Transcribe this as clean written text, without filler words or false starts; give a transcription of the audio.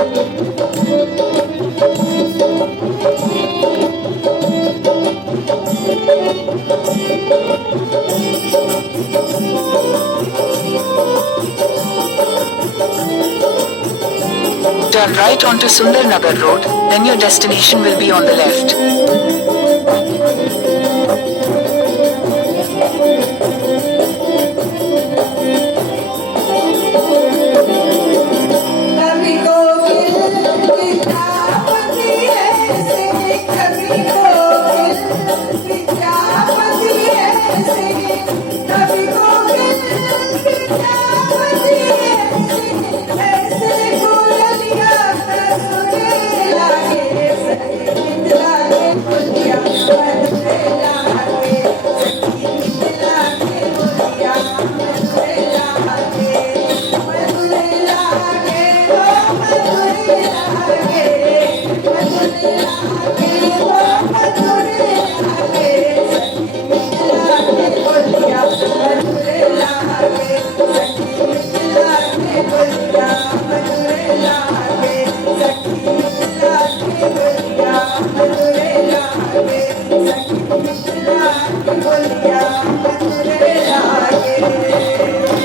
Turn right onto Sundarnagar Road, then your destination will be on the left. कभी कोकिल विद्यापति ऐसे, कभी कोकिल विद्यापति ऐसे, कभी कोकिल विद्यापति ऐसे कोयलिया सुने लागे, गीत लागे बोलिया सुने लागे, गीत लागे बोलिया सुने लागे, मधुरे लागे हो मधुरे लागे, मधुरे लागे हो मधुरे लागे, गीत लागे बोलिया मधुरे लागे, गीत लागे बोलिया मधुरे लागे, गीत लागे बोलिया मधुरे लागे, गीत लागे बोलिया मधुरे लागे।